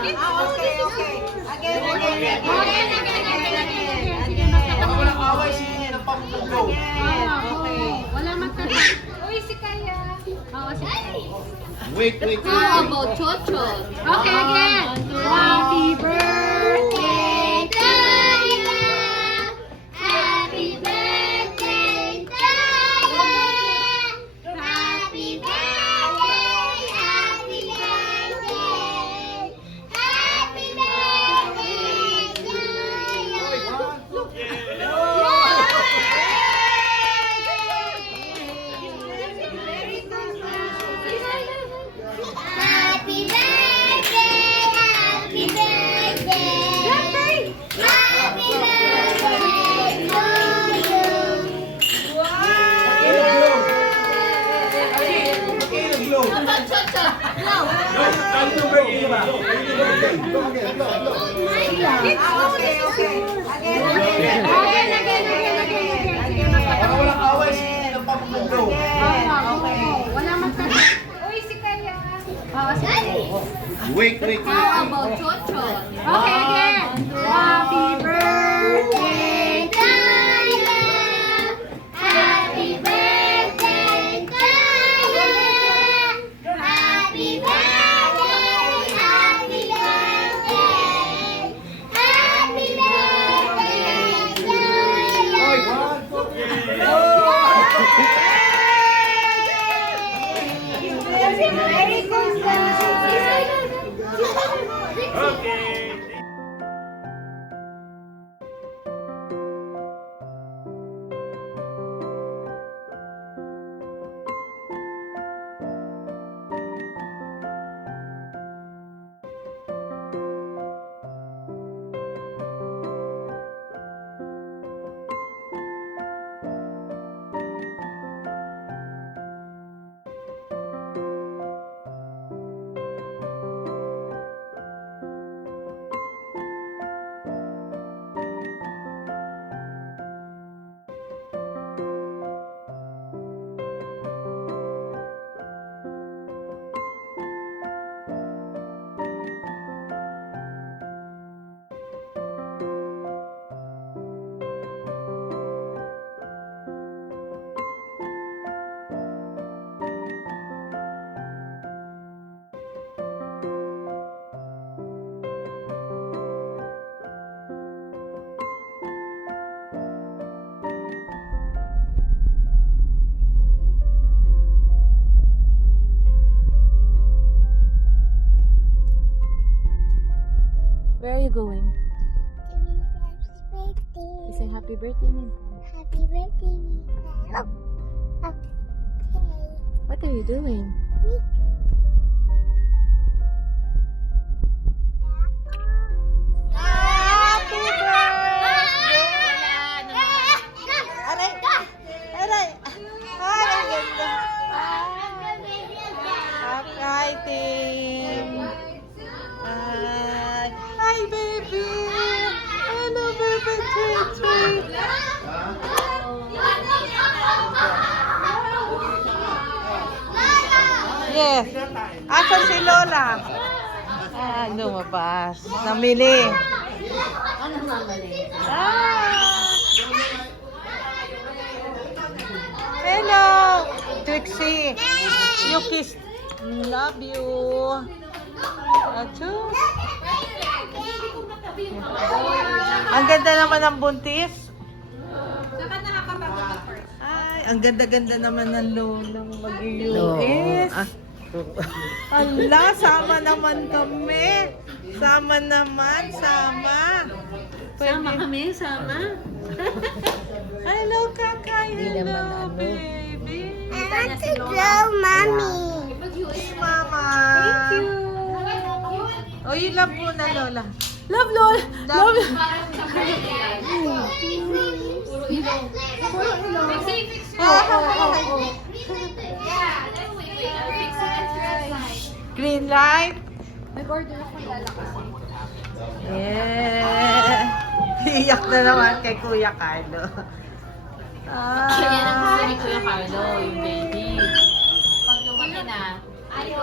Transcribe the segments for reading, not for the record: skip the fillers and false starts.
Okay, okay. Again. Pag walang away, sige ng pampugo. Okay. Wala magkata. Uy, si Kaya. Oo, sige. Wait. How about chocho? Okay, again. Happy birthday to you. Happy birthday to you. Happy birthday. Happy birthday. Happy birthday to you. Happy birthday, happy birthday, happy birthday to you. How about chocho? No. Okay. Again. Pag walang away, sige ng pampugo. Okay. Wala magkata. Uy, si Kaya. Oo, sige. Wait. How about chocho? Okay, again. Happy birthday to you. Happy birthday to you. Happy birthday. Happy birthday. Happy birthday to you. Merry Christmas. Where are you going? Happy You say happy birthday, Min. birthday, Mika. Okay. What are you doing? Happy birthday! Aray! Ay, ang ganda. Hi, team. Hi, baby. Hello, baby. Sweet. Yes. Asan si Lola? Lumabas. Namili. Hello, Trixie. You kiss. Love you. Achoo. Ang ganda naman ng buntis. Ay, ang ganda-ganda naman ng lolang mag-US. Ala, sama naman kami. Sama. Sama kami, sama. Hello, Kakay. Hello, baby. I want to draw, Mommy. Mama. Thank you. Oh, you love mo na, Lola. Love, Lola. Love. Green light. May border ako lalakas. Yeah. Iyak na naman kay Kuya Carlo. Yan ang gusto ni Kuya Carlo, yung baby. Pag lumaki na, ay,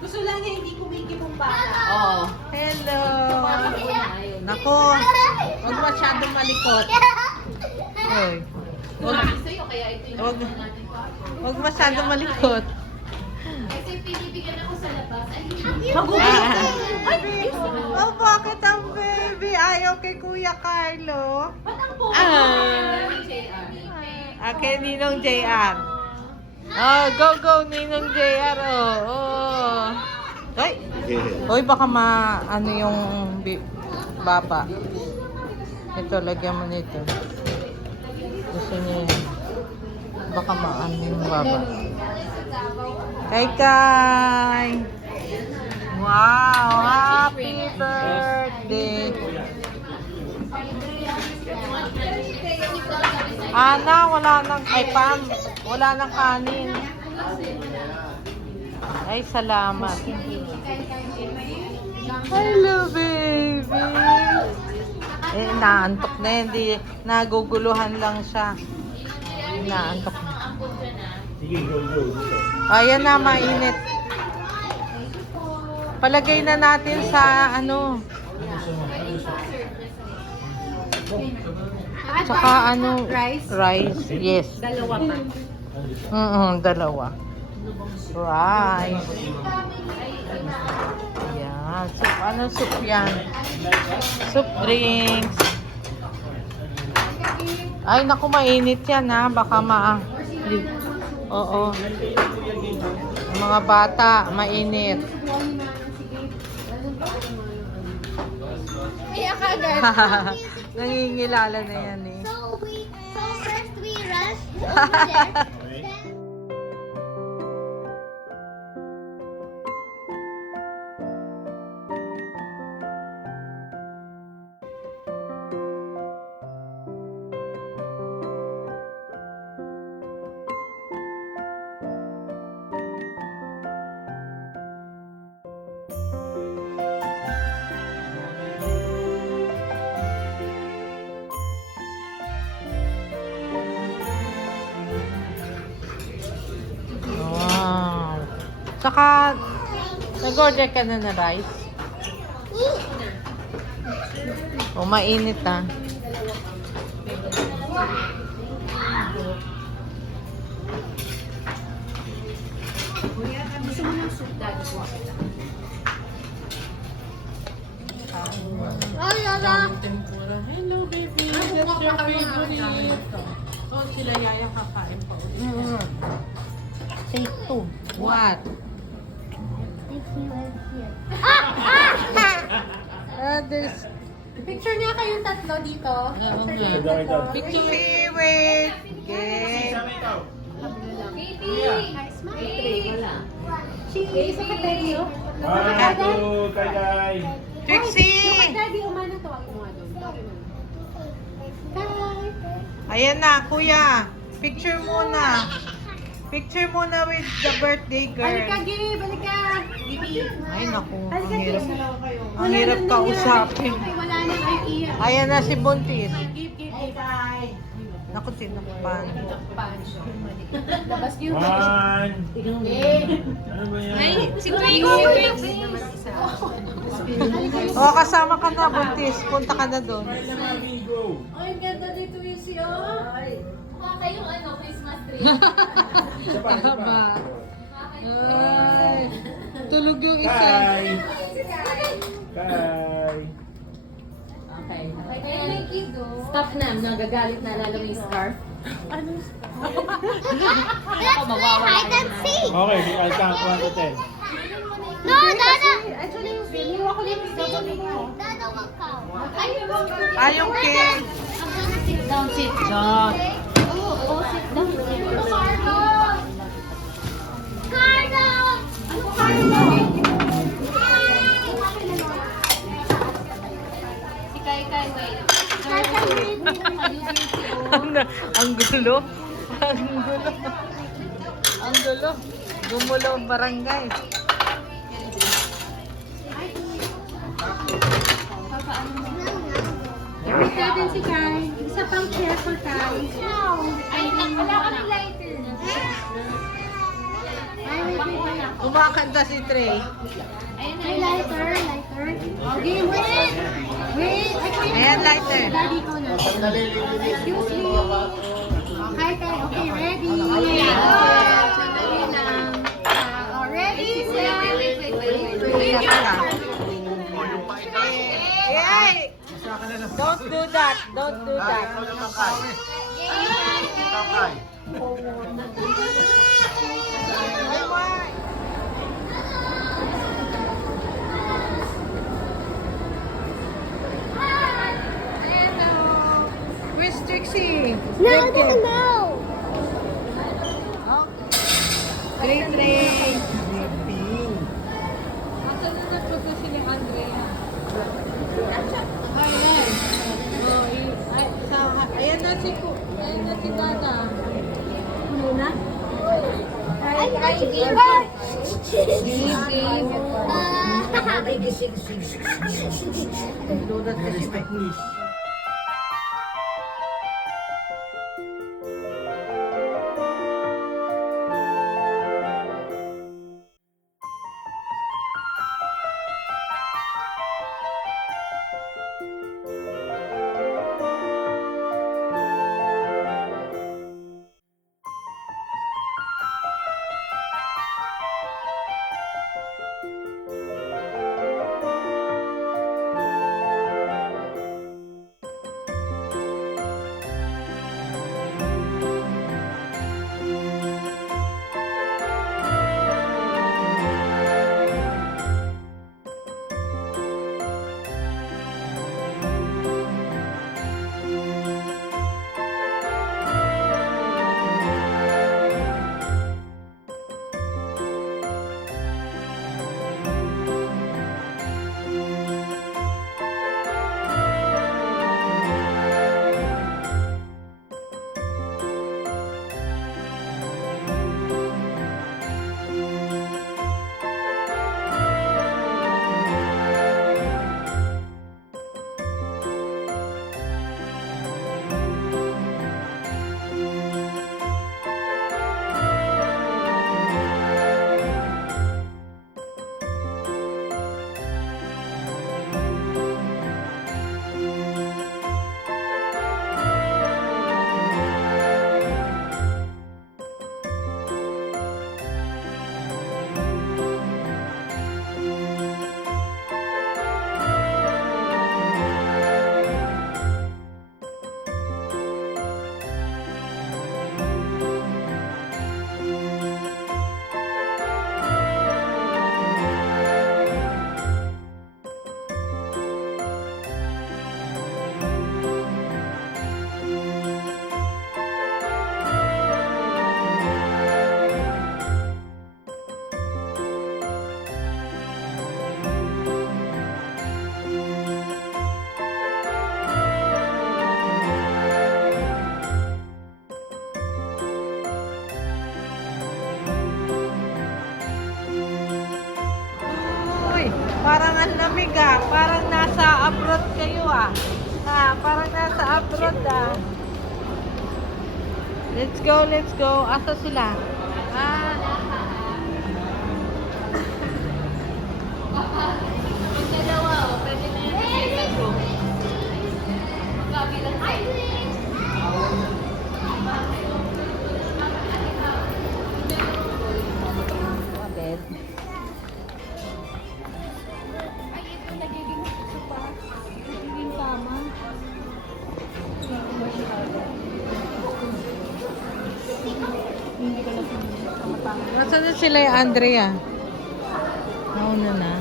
Gusto lang niya hindi kumikimong bata. Oh. Hello. Nako. Huwag masyadong malikot. Hoy. Huwag masyadong malikot. Kasi pinibigyan ako sa labas. Oh, bakit ang baby ayaw kay Kuya Carlo? Okay, Ninong JR. Oh, go, Ninong JR. Oh. Ay! Hoy, baka ano yung baba. Ito, lagyan mo nito. Gusto niya yan. Baka maano yung baba. Kay! Wow! Happy birthday! Ana, wala nang, Pam, wala nang kanin. Ay, salamat. Hello, baby. Naantok na, hindi. Naguguluhan lang siya. Naantok na. Ayan na, mainit. Palagay na natin sa ano. Tsaka ano, rice, yes. Dalawa pa. Dalawa. Rice. Yan. Soup. Ano soup yan? Soup drinks. Ay, naku, mainit yan ha. Baka Oo. Mga bata, mainit. Kaya kagad. Nangingilala na yan eh. So first we rush over there. Wow. Tsaka, nag-order ka na rice? O, mainit ah. Gusto mo ng soup, Dad? Oh, Lola. Tempura. Hello, baby. That's your favorite. Oh, sila yaya kakain pa. Say two. What? This. Picture niya kayong tatlo dito. Picture. Wait. Okay. Isa ka daddy, oh. Trixie! Daddy, umano to. Ako nga doon. Bye. Ayan na, kuya. Picture muna. Picture muna with the birthday Balik ka, girl. Gabe. Balik ka. Ay, naku. Balik Ang ka, hirap. Gabe. Ang hirap kausapin. Ay, wala na IKEA. Ayan na si Buntis. Gabe. Bye. Naku, tinakpan. Labas niyo. One. Ano ba yan? Si Twix. O, kasama ka na, Buntis. Punta ka na doon. Ay, ganda dito yung siya. Mukha kayong Christmas tree. Isa pa, isa pa. Ay, tulog yung isa. Kai. Kai. Okay. Kaya may kid, oh. Stop na. Nagagalit na lalo yung scarf. Let's play hide and seek. Okay, I'll count 1 to 10. No, Dada. Actually, hindi ako dito. Dada, wag ka. Ay, yung cake. I'm gonna sit down. Sit down. Oh, sit down. Carlo! Carlo! Ano, Carlo? Si Kai, wait. Ang gulo. Ang gulo. Ang gulo. Gumulo ang barangay. Ito din si Kai. Isa pang chair for Kai. Ay, wala ka ng lighter. Ay, wait. Kumakanta si Trey. Hey, lighter. Okay, wait. Wait. Ayan, lighter. Daddy ko na. Excuse me. Okay, ready. Sandali lang. Ready, sir. Yay! Don't do that. Don't do that. Where's Trixie? No, no. Trey, Trey. Asan na nagputo si ni Andrea? Ayan. Ayan na si Dada. Muna? Ay, give. Dudat kasi may. Parang ang lamig ah. Parang nasa abroad kayo ah. Parang nasa abroad ah. Let's go, let's go. Asa sila? Yung dalawa, pwede na yan sa isang room. Kabilang bed. Nagiging tama. Nasaan na sila yung Andrea? Nauna na.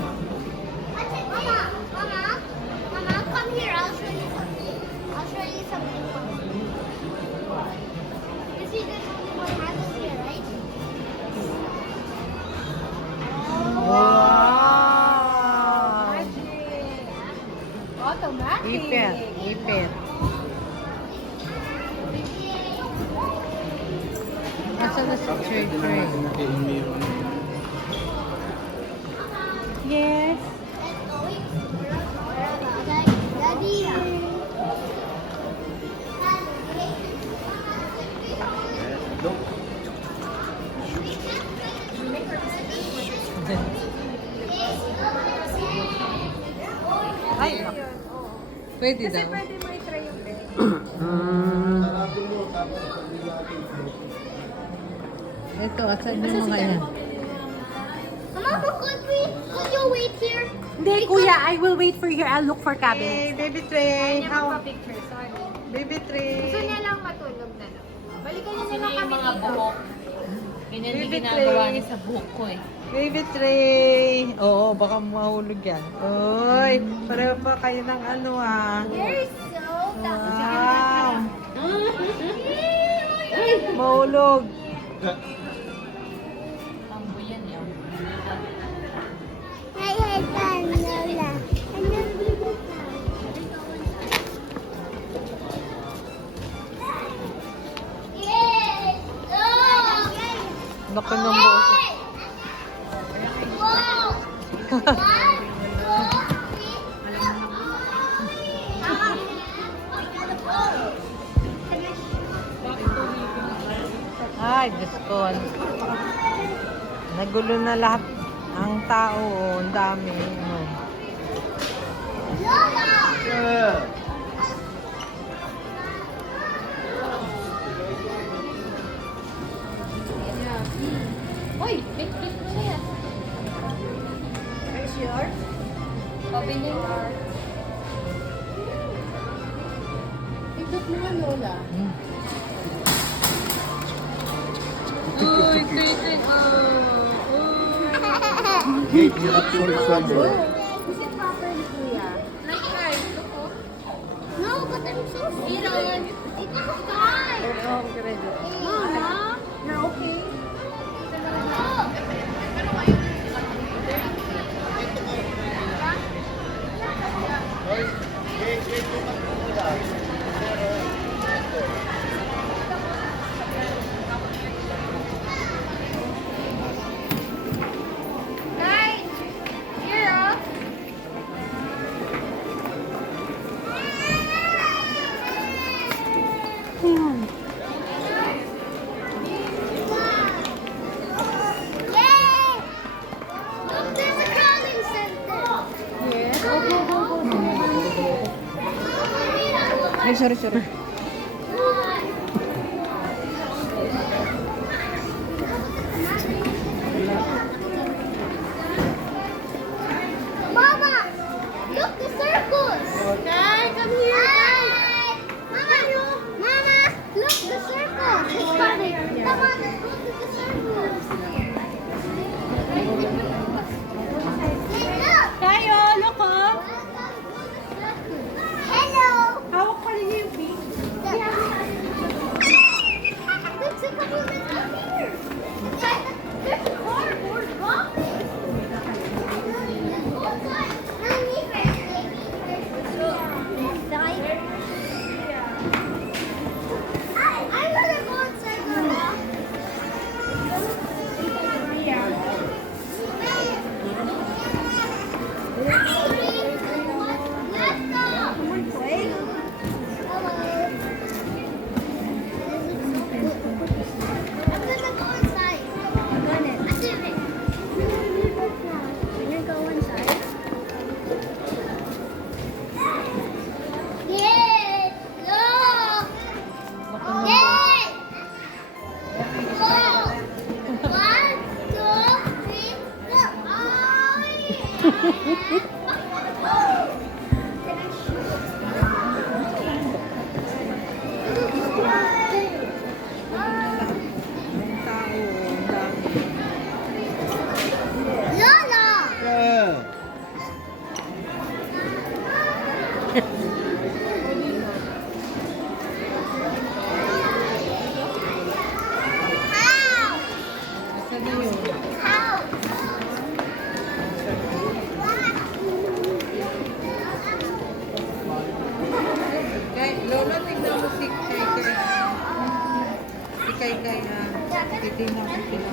Mama, come here. I'll show you something. You see, there's only one handle here, right? Wow! Automatic. Ipit, ipit. Nasaan na si Trey? Yes. Daddy. Pwede Kasi daw. pwede mo i-try yung bed. Ito, asan yung mga yan? Mama, could you wait here? Hindi, kuya, I will wait for you. I'll look for cabinets. Hey, baby tray. Kanya How? picture, sorry. Baby tray. Gusto niya lang matulog na lang. Balikan niyo Kasi na na lang yung kami mga dito. buhok. Ganyan Baby din ginagawa tray. niya sa buhok ko eh. Baby tray. Oo, baka mahulog yan. Uy, pareho pa kayo ng ano ah. You're so Wow. Mahulog. Tambo yan eh. Hey, Lola. Laki ng boses. Ay, Diyos ko. Nagulo na lahat ang tao. Ang dami. Oh. Uy, big siya. Are you sure? Pabili mo. Pindot mo nga, Lola. Hmm. Uy, ito. Gate, you have to resolve. Is it properly, Kuya? Like guys, look oh. No, but I'm so scared. It's fine. Mama, you're okay? Guys, here oh. Yay! Look, there's a crawling center. Yeah. Go, go, go, go. Ay, sorry. Mama, look the circles. Kai, come here. Kai. Mama, look the circles. It's coming. Come on, let's go to the circles. Look. Tayo, look oh. Hello. Hawak pa rin yung feet. There's a couple of them here. There's a cardboard box. I'm gonna go inside the rock. Let's go. Hello. I'm gonna go inside. I'm doing it. Can you go inside? Yay! Look! Yay! Look! 1, 2, 3, look! Oh, yeah! Ang tao. Ang dami. Lola! Yeah. How? Asan na yun? How? Kay, Lola, tingnan mo si Kay. Si Kay, titingnan ko sila.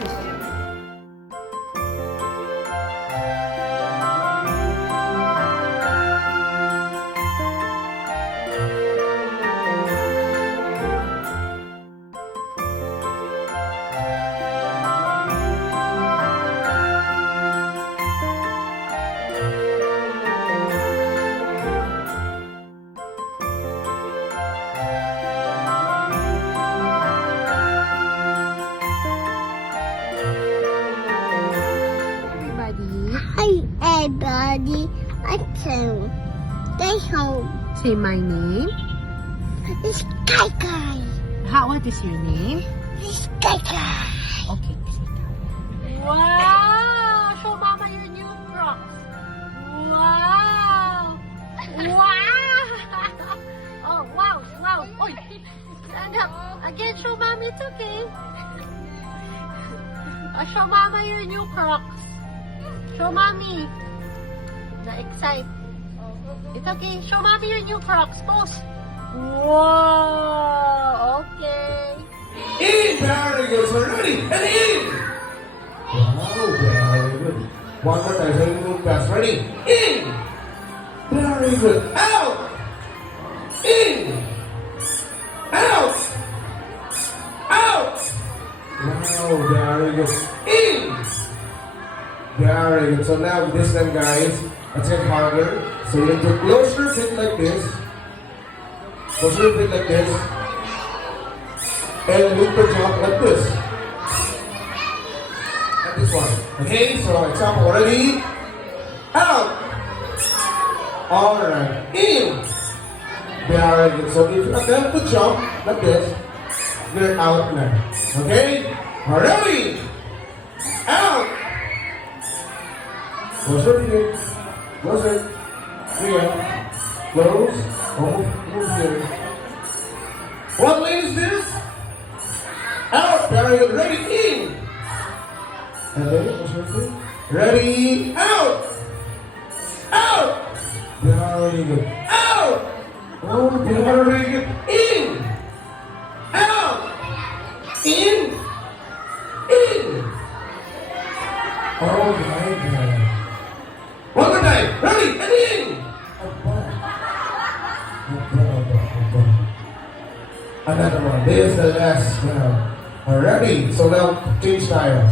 I can stay home. Say my name. It's Kai Kai. What is your name? It's Kai Kai. Okay. Wow! Show Mama your new Crocs. Wow! Wow! Oh, wow, wow. Oy, stand up. Again, show Mommy, it's okay. Show Mama your new Crocs. Show Mommy. Na-excite. It's okay. Show Mommy your new Crocs. Pose. Whoa! Okay. In, very good. So ready and in. Wow, very good. One more time, so you move fast. Ready? In. Very good. Out. In. Out. Out. Wow, very good. In. Very good. So now this time, guys, let's get harder. So you have to close your feet like this. Close your feet like this. And look the jump like this. And this one. Okay, so example, ready? Out. Alright. In. Very good. So if you attempt to jump like this, you're out now. Okay? Ready? Out. Close your feet. Close it. Here. Close. Move here. What lane is this? Out. Very good. Ready? In. And then, close your feet. Ready? Out. Out. Very good. Out. Oh, very good. In. Out. In. In. Oh my God. One more time. Ready? And in. Another one. This is the last round. Alrighty. So now change style.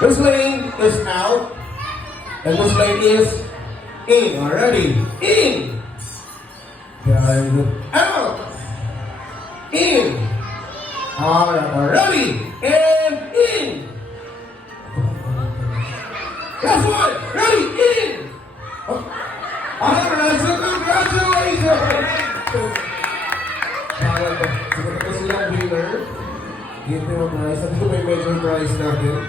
This lane is out. And this lane is in. Already. In. Very good. Out. In. Alright. Already. And in. Last one. Ready. In. Alright. So congratulations. Alright. So ito silang winner. Give them a prize. At ito may major prize natin.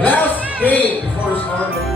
Last game before starting.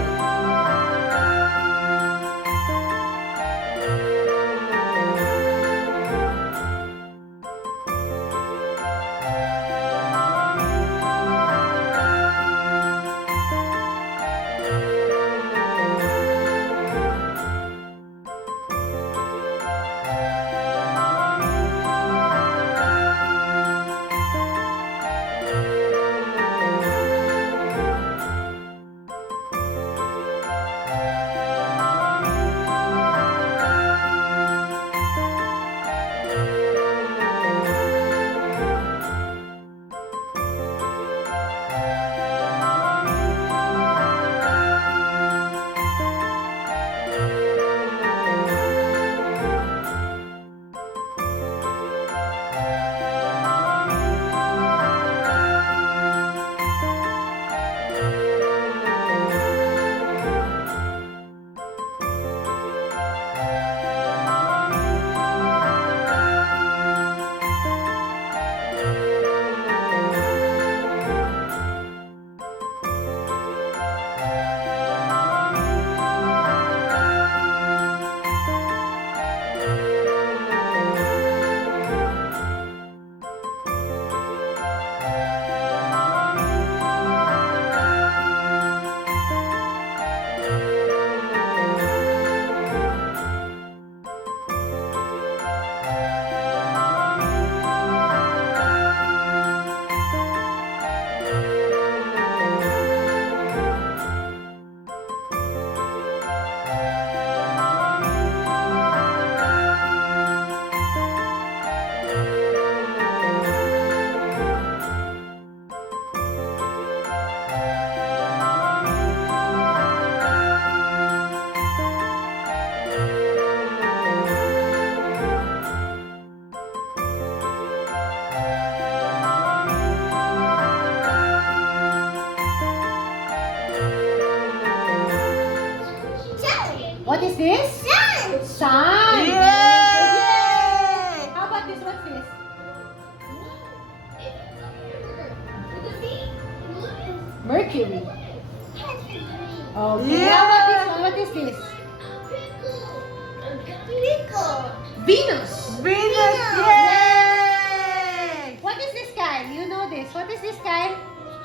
Venus. Venus! Yay! What is this guy? You know this. What is this guy?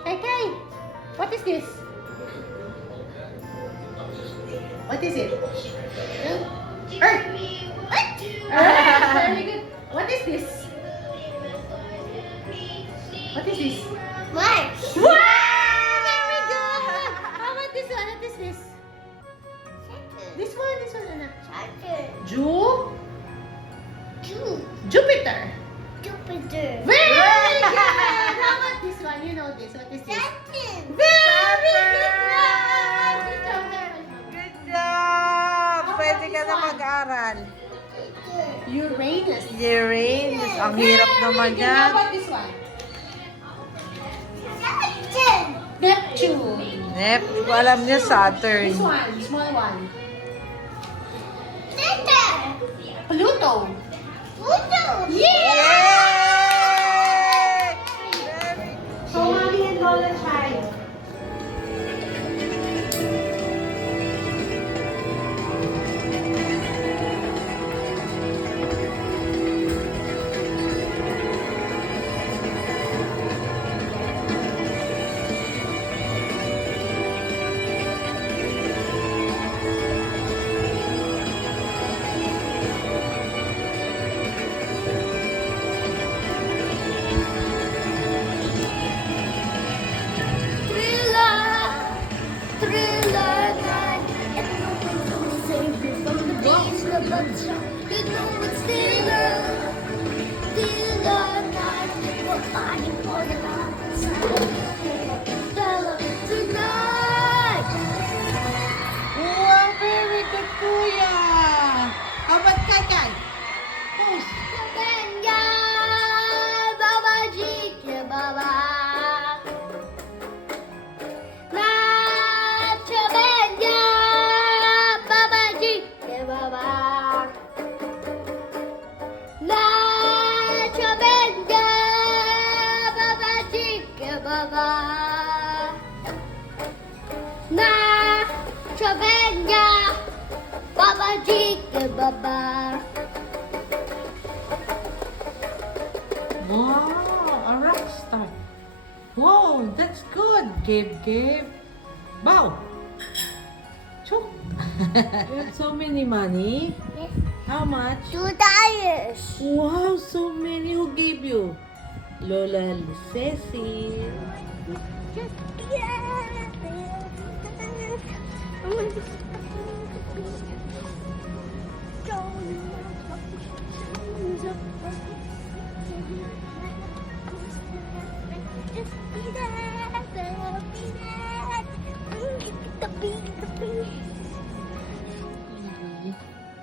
Kai. What is this? What is it? Earth. What? Earth. Very good. What is this? What is this? March. Wow! Very good. How about this one? What is this? This one, anak. Saturn. Jupiter. Jupiter. Very good. How about this one? You know this. What is this? Saturn. Very good. Good job. Good job! Pwede ka na mag-aral. Uranus. Uranus. Ang hirap naman How yan. about this one? Saturn. Neptune. Alam niya Saturn. This one, small one. Saturn. Pluto. Pluto. Yeah! Yay! So, mommy and Lola try. Thriller night, and no one to save you from the beast of the truck. You know it's thriller night. We're fighting for your lives. Tonight. Wow, very good, Kuya. How about Kai? Push. Benga, Baba Jike, Baba. Nacho Benga, Baba Jike, Baba. Nacho Benga, Baba Jike, Baba. Nacho Benga, Baba Jike, Baba. Wow, a rock star. Wow, that's good. Gabe. Bow. Chok. You have so many money. Yes. How much? $2. Wow, so many. Who gave you? Lola Cecil.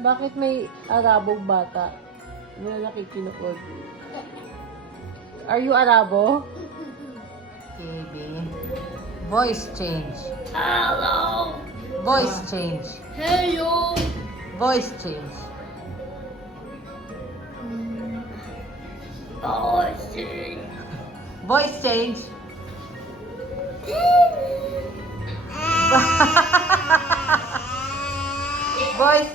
Bakit may Arabong bata? Wala nakikinuod. Are you Arabo? Baby. Voice change. Hello. Voice change. Hello. Voice change. Voice change. Voice change. Voice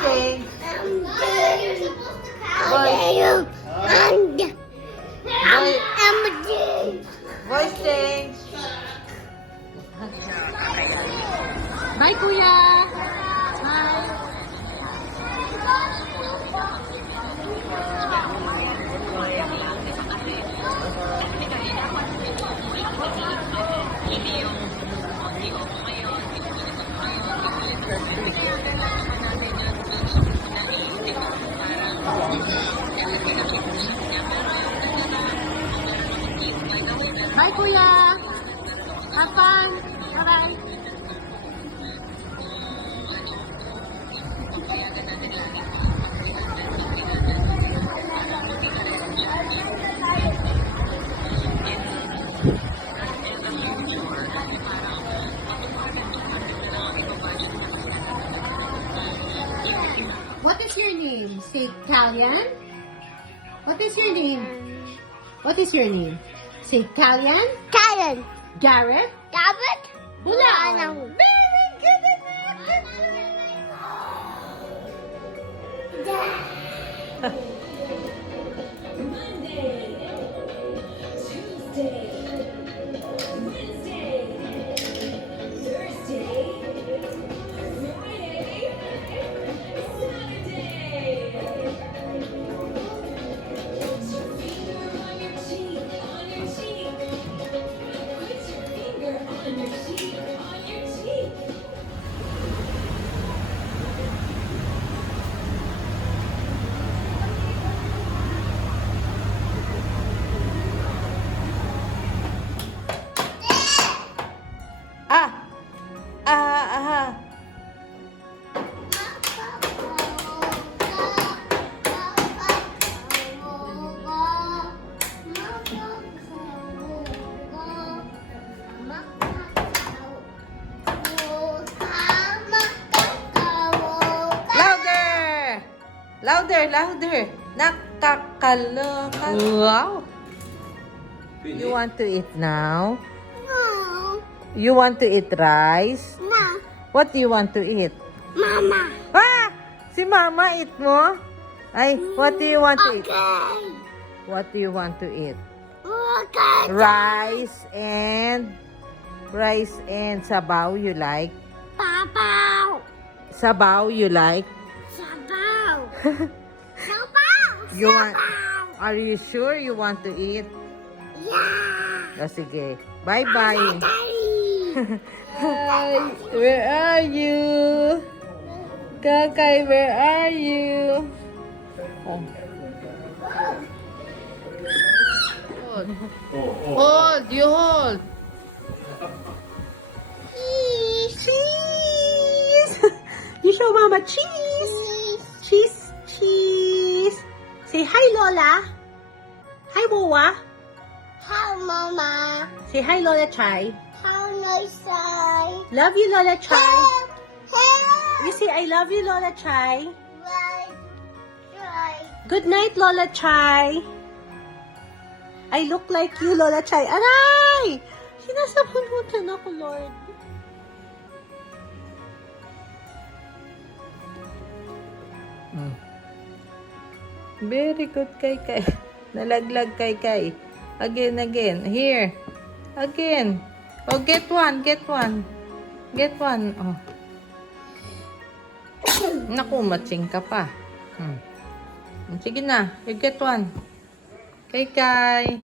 change. You're supposed to count. Voice, I'm a J. voice change. Bye, Kuya! Bye! Bye, Kuya! Have fun! Bye-bye! What is your name? Say Italian? What is your name? What is your name? Say Italian? Karen. Garrett? Dapat. Bulaan. Bulaan. Very good, anak! Ah! Ah! Ah! Louder! Louder, louder. Nakakaloka. Wow. You want to eat now? No, You want to eat rice? no, What do you want to eat? Mama. Ah! Si Mama eat mo? Ay, what do you want to eat? Okay. What do you want to eat? Okay. Rice and sabaw you like? Papa. Sabaw you like? Sabaw. Sabaw. You want? Are you sure you want to eat? Yeah. O sige. Bye-bye. Daddy. Hi, where are you? Kakay, where are you? Oh. Hold, you hold. Cheese. You show Mama cheese. Cheese, cheese. Say hi, Lola. Hi, Boa. How, Mama? Say hi, Lola Chai. How nice I. Love you, Lola Chai. Help. Help. You say I love you, Lola Chai. Right. Right. Good night, Lola Chai. I look like you, Lola Chai. Aray! Sinasabunutan ako, Lord. Very good, Kay. Nalaglag, Kay. Again. Here. Again. Oh, get one. Get one. Oh. Naku, matching ka pa. Sige na. You get one. Kay.